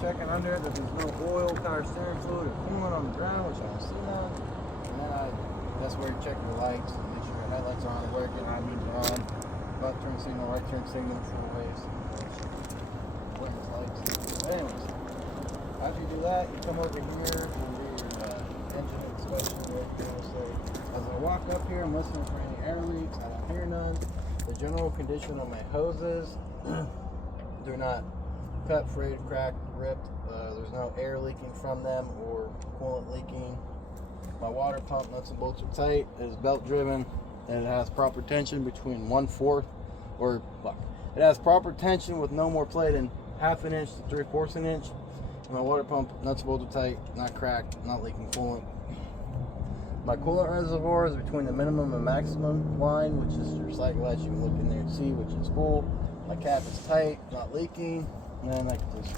checking under it that there's no oil, power steering fluid, or coolant on the ground, which I don't see none. And then that's where you check the lights and make sure your headlights are on and working. I mean they're on. Left turn signal, right turn signal, full waves, awareness lights. But anyways, after you do that, you come over here and do your engine inspection real closely. As I walk up here, I'm listening for any air leaks. I don't hear none. The general condition of my hoses, they're not cut, frayed, cracked, ripped. There's no air leaking from them or coolant leaking. My water pump nuts and bolts are tight. It is belt driven, and it has proper tension between 1/4 or it has proper tension with no more play than 1/2 inch to 3/4 inch. And my water pump nuts and bolts are tight, not cracked, not leaking coolant. My coolant reservoir is between the minimum and maximum line, which is your sight glass. You can look in there and see which is full. My cap is tight, not leaking. And then I can just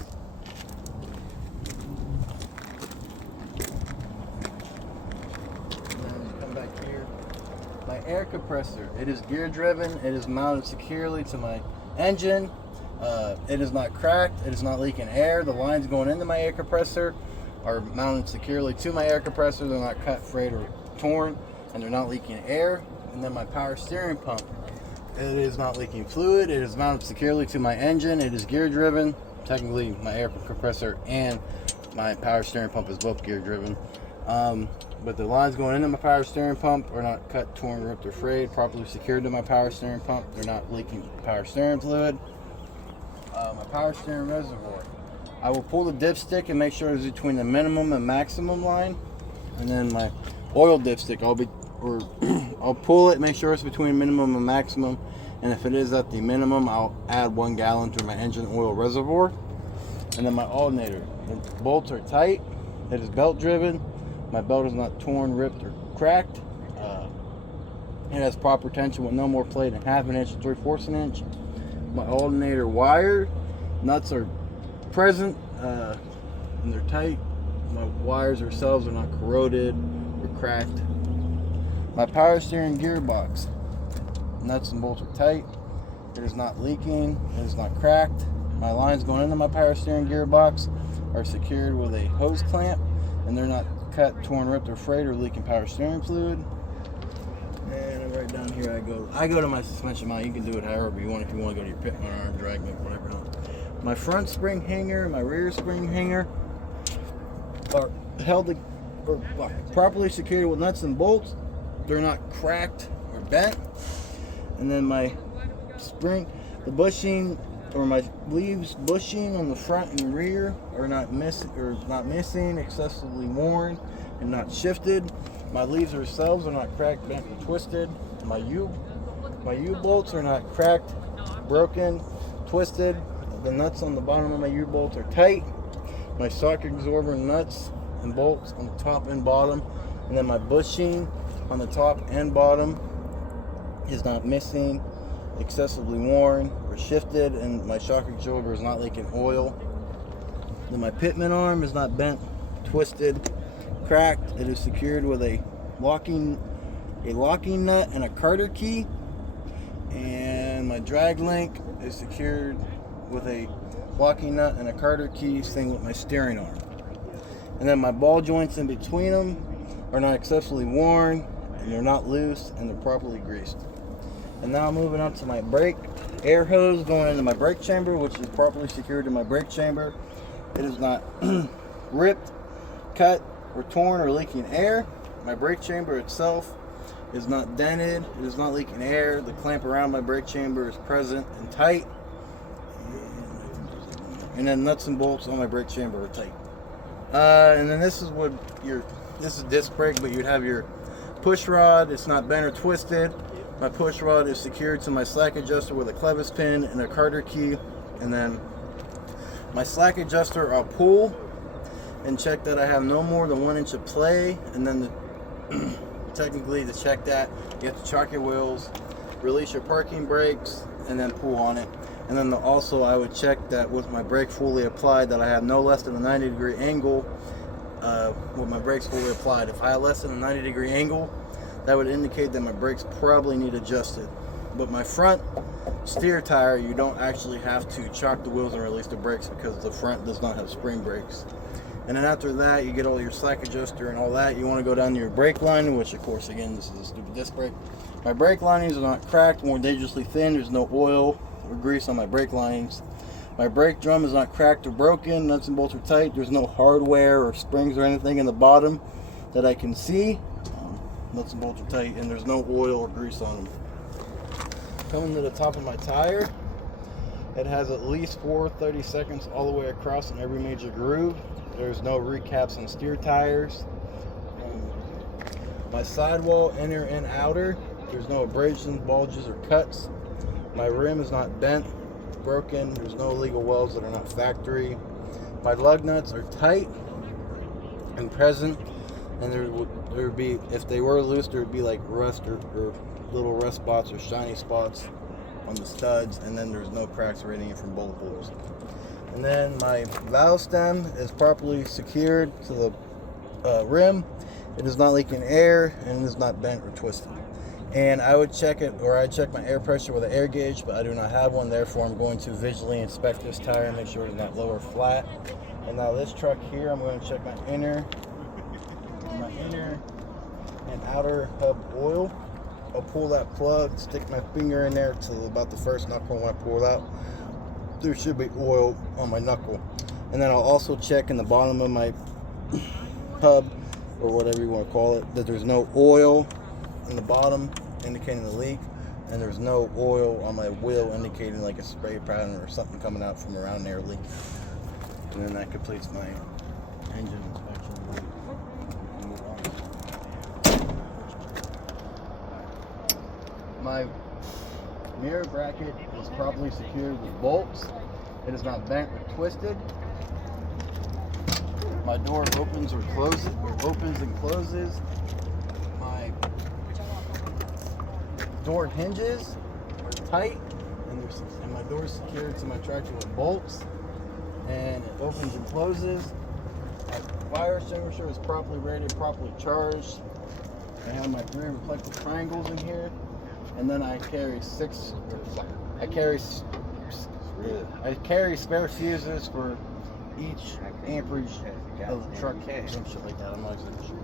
come back here. My air compressor, it is gear driven. It is mounted securely to my engine. It is not cracked. It is not leaking air. The lines going into my air compressor are mounted securely to my air compressor. They're not cut, frayed, or torn, and they're not leaking air. And then my power steering pump, it is not leaking fluid. It is mounted securely to my engine. It is gear driven. Technically, my air compressor and my power steering pump is both gear driven. But the lines going into my power steering pump are not cut, torn, ripped, or frayed. Properly secured to my power steering pump. They're not leaking power steering fluid. My power steering reservoir, I will pull the dipstick and make sure it's between the minimum and maximum line. And then my oil dipstick, I'll pull it, make sure it's between minimum and maximum. And if it is at the minimum, I'll add 1 gallon to my engine oil reservoir. And then my alternator, the bolts are tight. It is belt driven. My belt is not torn, ripped, or cracked. It has proper tension with no more play than 1/2 inch to 3/4 inch. My alternator wire nuts are present and they're tight. My wires themselves are not corroded or cracked. My power steering gearbox, nuts and bolts are tight. It is not leaking. It is not cracked. My lines going into my power steering gearbox are secured with a hose clamp, and they're not cut, torn, ripped, or frayed, or leaking power steering fluid. And right down here I go to my suspension mount. You can do it however you want. If you want to go to your pit mount arm, drag it, whatever. My front spring hanger, my rear spring hanger are held or properly secured with nuts and bolts. They're not cracked or bent. And then my spring, the bushing or my leaves bushing on the front and rear are not missing, excessively worn, and not shifted. My leaves themselves are not cracked, bent, or twisted. My U-bolts are not cracked, broken, twisted. The nuts on the bottom of my U-bolts are tight. My shock absorber nuts and bolts on the top and bottom, and then my bushing on the top and bottom is not missing, excessively worn, or shifted, and my shock absorber is not leaking oil. Then my pitman arm is not bent, twisted, cracked. It is secured with a locking nut and a Carter key. And my drag link is secured with a locking nut and a Carter key, same with my steering arm. And then my ball joints in between them are not excessively worn, and they're not loose, and they're properly greased. And now moving on to my brake air hose going into my brake chamber, which is properly secured to my brake chamber. It is not ripped, cut, or torn, or leaking air. My brake chamber itself is not dented. It is not leaking air. The clamp around my brake chamber is present and tight. And then nuts and bolts on my brake chamber are tight. And then this is disc brake, but you'd have your push rod. It's not bent or twisted. My push rod is secured to my slack adjuster with a clevis pin and a Carter key. And then my slack adjuster, I'll pull and check that I have no more than 1 inch of play. And then technically to check that, you have to chalk your wheels, release your parking brakes, and then pull on it. And then also I would check that with my brake fully applied, that I have no less than a 90-degree angle with my brakes fully applied. If I have less than a 90-degree angle, that would indicate that my brakes probably need adjusted. But my front steer tire, you don't actually have to chock the wheels and release the brakes because the front does not have spring brakes. And then after that, you get all your slack adjuster and all that. You want to go down to your brake line, which of course, again, this is a stupid disc brake. My brake linings are not cracked, more dangerously thin. There's no oil or grease on my brake linings. My brake drum is not cracked or broken. Nuts and bolts are tight. There's no hardware or springs or anything in the bottom that I can see. Nuts and bolts are tight, and there's no oil or grease on them. Coming to the top of my tire, it has at least 4 30-seconds all the way across in every major groove. There's no recaps on steer tires. My sidewall, inner and outer, there's no abrasions, bulges, or cuts. My rim is not bent, broken. There's no illegal welds that are not factory. My lug nuts are tight and present, and there would be, if they were loose, there would be like rust or little rust spots or shiny spots on the studs, and then there's no cracks radiating from bullet holes. And then my valve stem is properly secured to the rim. It is not leaking air, and it is not bent or twisted. And I would check it, or I check my air pressure with an air gauge, but I do not have one. Therefore, I'm going to visually inspect this tire and make sure it's not low or flat. And now this truck here, I'm going to check my inner and outer hub oil. I'll pull that plug, stick my finger in there till about the first knuckle. When I pull it out, there should be oil on my knuckle. And then I'll also check in the bottom of my hub, or whatever you want to call it, that there's no oil in the bottom indicating the leak, and there's no oil on my wheel indicating like a spray pattern or something coming out from around there leak. And then that completes my engine inspection. My mirror bracket is properly secured with bolts. It is not bent or twisted. My door opens and closes. My door hinges are tight, and my door is secured to my tractor with bolts, and it opens and closes. My fire extinguisher is properly rated, properly charged. I have my 3 reflective triangles in here. And then I carry spare fuses for each amperage of the truck, some shit like that. I'm not exactly sure.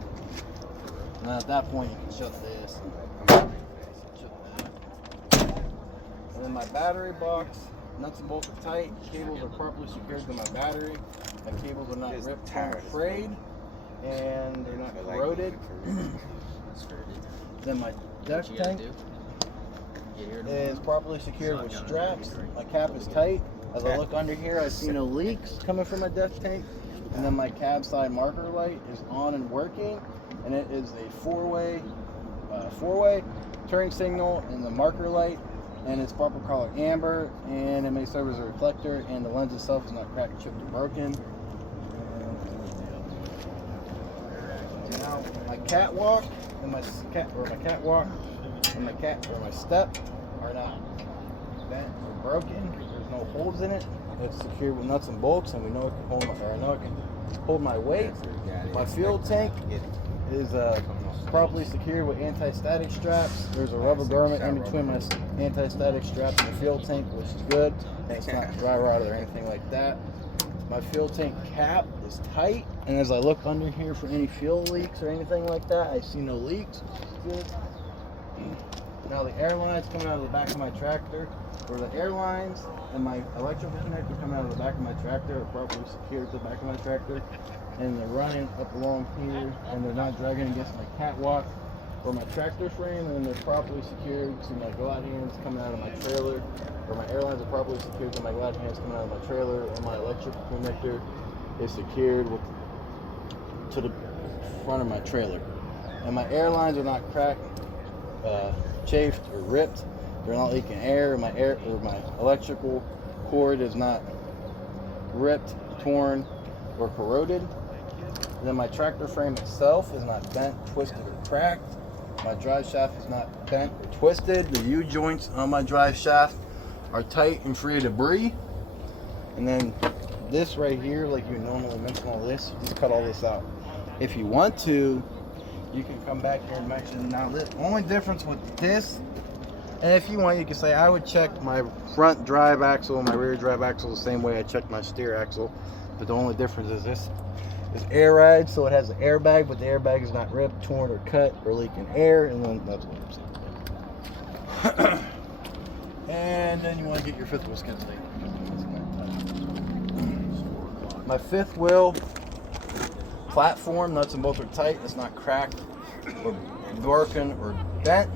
And at that point, you can shut this. And then my battery box, nuts and bolts are tight. Cables are properly secured to my battery. My cables are not ripped or frayed, and they're not corroded. Then my dust tank is properly secured with straps. My cap is tight. As I look under here, I see no leaks coming from my dust tank. And then my cab side marker light is on and working, and it is a four-way turning signal in the marker light, and it's proper color amber, and it may serve as a reflector, and the lens itself is not cracked, chipped, or broken. Now my catwalk and my step are not bent or broken. There's no holes in it. It's secured with nuts and bolts, and we know it can hold I know it can hold my weight. My fuel tank is properly secured with anti-static straps. There's a rubber garment in between my anti-static straps and the fuel tank, which is good. It's not dry rotted or anything like that. My fuel tank cap is tight, and as I look under here for any fuel leaks or anything like that, I see no leaks, which is good. Now the air lines coming out of the back of my tractor, or the air lines and my electrical connector coming out of the back of my tractor are properly secured to the back of my tractor, and they're running up along here, and they're not dragging against my catwalk or my tractor frame, and they're properly secured to my glide hands coming out of my trailer, or my air lines are properly secured to my glide hands coming out of my trailer, and my electrical connector is secured to the front of my trailer. And my air lines are not cracked, chafed, or ripped. They're not leaking air. My electrical cord is not ripped, torn, or corroded. And then my tractor frame itself is not bent, twisted, or cracked. My drive shaft is not bent or twisted. The U-joints on my drive shaft are tight and free of debris. And then this right here, like you normally mention all this, you just cut all this out. If you want to, you can come back here and mention. Now the only difference with this And if you want, you can say I would check my front drive axle and my rear drive axle the same way I check my steer axle. But the only difference is this is air ride, so it has an airbag, but the airbag is not ripped, torn, or cut, or leaking air. And then that's what I'm saying. And then you want to get your fifth wheel skid plate. My fifth wheel platform, nuts and bolts are tight. It's not cracked or broken or bent.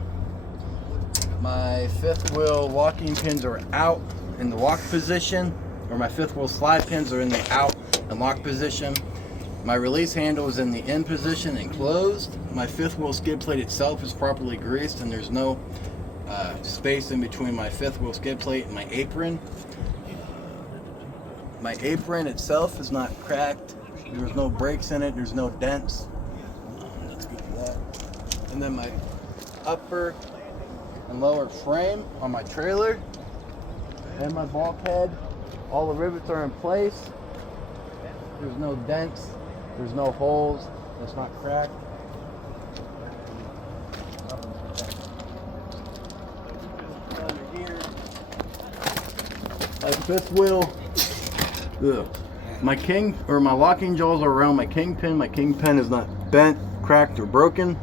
My fifth wheel locking pins are out in the lock position, or my fifth wheel slide pins are in the out and lock position. My release handle is in the in position and closed. My fifth wheel skid plate itself is properly greased, and there's no space in between my fifth wheel skid plate and my apron. My apron itself is not cracked. There's no breaks in it. There's no dents. That's good for that. And then my upper and lower frame on my trailer and my bulkhead, all the rivets are in place. There's no dents. There's no holes. It's not cracked. Under here, my fifth wheel. My locking jaws are around my kingpin. My kingpin is not bent, cracked, or broken.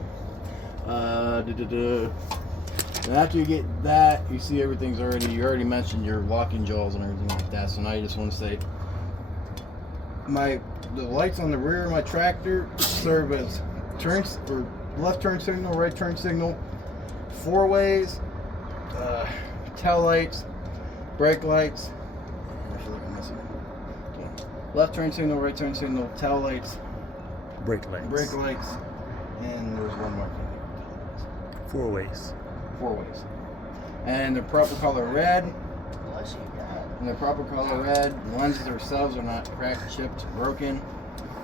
And after you get that, you see everything's you already mentioned your locking jaws and everything like that. So now you just want to say, the lights on the rear of my tractor serve as left turn signal, right turn signal, four ways, tail lights, brake lights. I feel like I'm missing it. Left turn signal, right turn signal, tail lights, brake lights, and there's one more thing. Four ways. And the proper color red. The lenses themselves are not cracked, chipped, broken.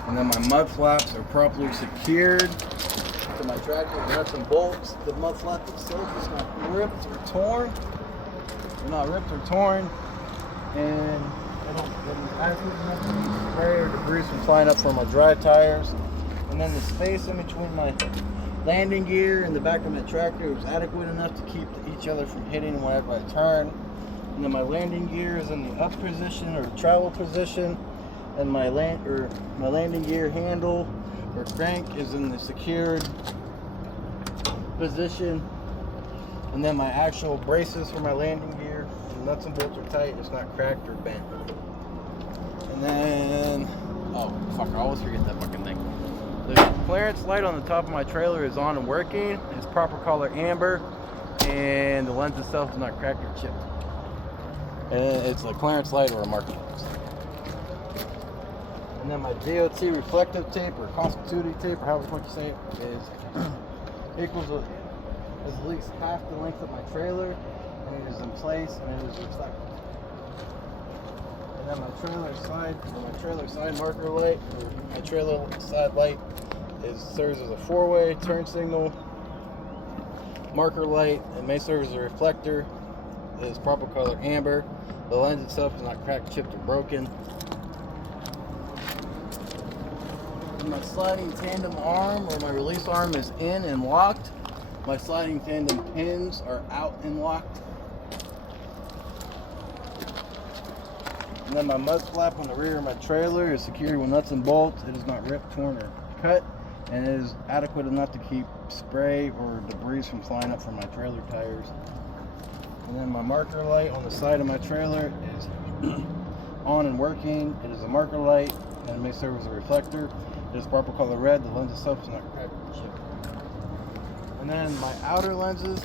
And then my mud flaps are properly secured to my tractor. Nuts and bolts. The mud flap itself is not ripped or torn. They're not ripped or torn. And nothing spray or debris from flying up from my dry tires. And then the space in between my landing gear and the back of my tractor was adequate enough to keep each other from hitting whenever I turn. And then my landing gear is in the up position or travel position, and my landing gear handle or crank is in the secured position. And then my actual braces for my landing gear, the nuts and bolts are tight. It's not cracked or bent. And then, oh fuck, I always forget that fucking thing. The clearance light on the top of my trailer is on and working. It's proper color amber, and the lens itself is not cracked or chipped. And it's a clearance light or a marking light. And then my DOT reflective tape or constitutive tape, or however you say it, is equals at least half the length of my trailer, and it is in place and it is reflective. And then my trailer side marker light, or my trailer side light, serves as a four-way turn signal marker light. It may serve as a reflector. It is proper color amber. The lens itself is not cracked, chipped, or broken. My sliding tandem arm or my release arm is in and locked. My sliding tandem pins are out and locked. And then my mud flap on the rear of my trailer is secured with nuts and bolts. It is not ripped, torn, or cut, and it is adequate enough to keep spray or debris from flying up from my trailer tires. And then my marker light on the side of my trailer is on and working. It is a marker light, and it may serve as a reflector. It is purple color red. The lens itself is not cracked or chipped. And then my outer lenses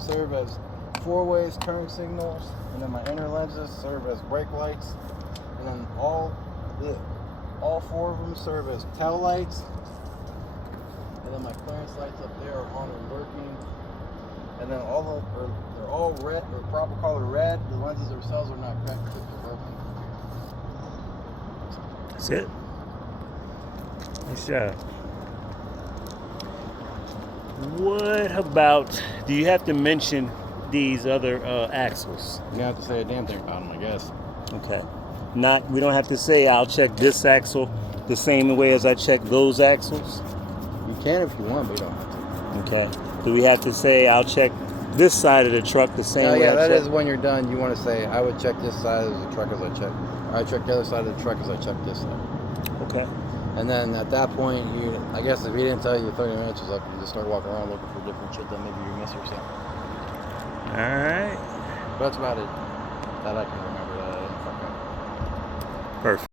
serve as four ways turn signals, and then my inner lenses serve as brake lights. And then all four of them serve as tail lights. And then my clearance lights up there are on and working. And then they're all red or proper color red. The lenses themselves are not cracked, chipped, or broken. That's it. Nice job. What about, do you have to mention these other axles? You have to say a damn thing about them, I guess. Okay. We don't have to say I'll check this axle the same way as I check those axles? You can if you want, but you don't have to. Okay. Do we have to say I'll check this side of the truck the same Oh way yeah, I that check? is when you're done. You want to say, I would check this side of the truck as I check. Or I check the other side of the truck as I check this side. Okay. And then at that point, I guess if he didn't tell you your 30 minutes was up, you just start walking around looking for different shit that maybe you missed or something. All right. But that's about it that I can remember that I didn't fuck up. Perfect.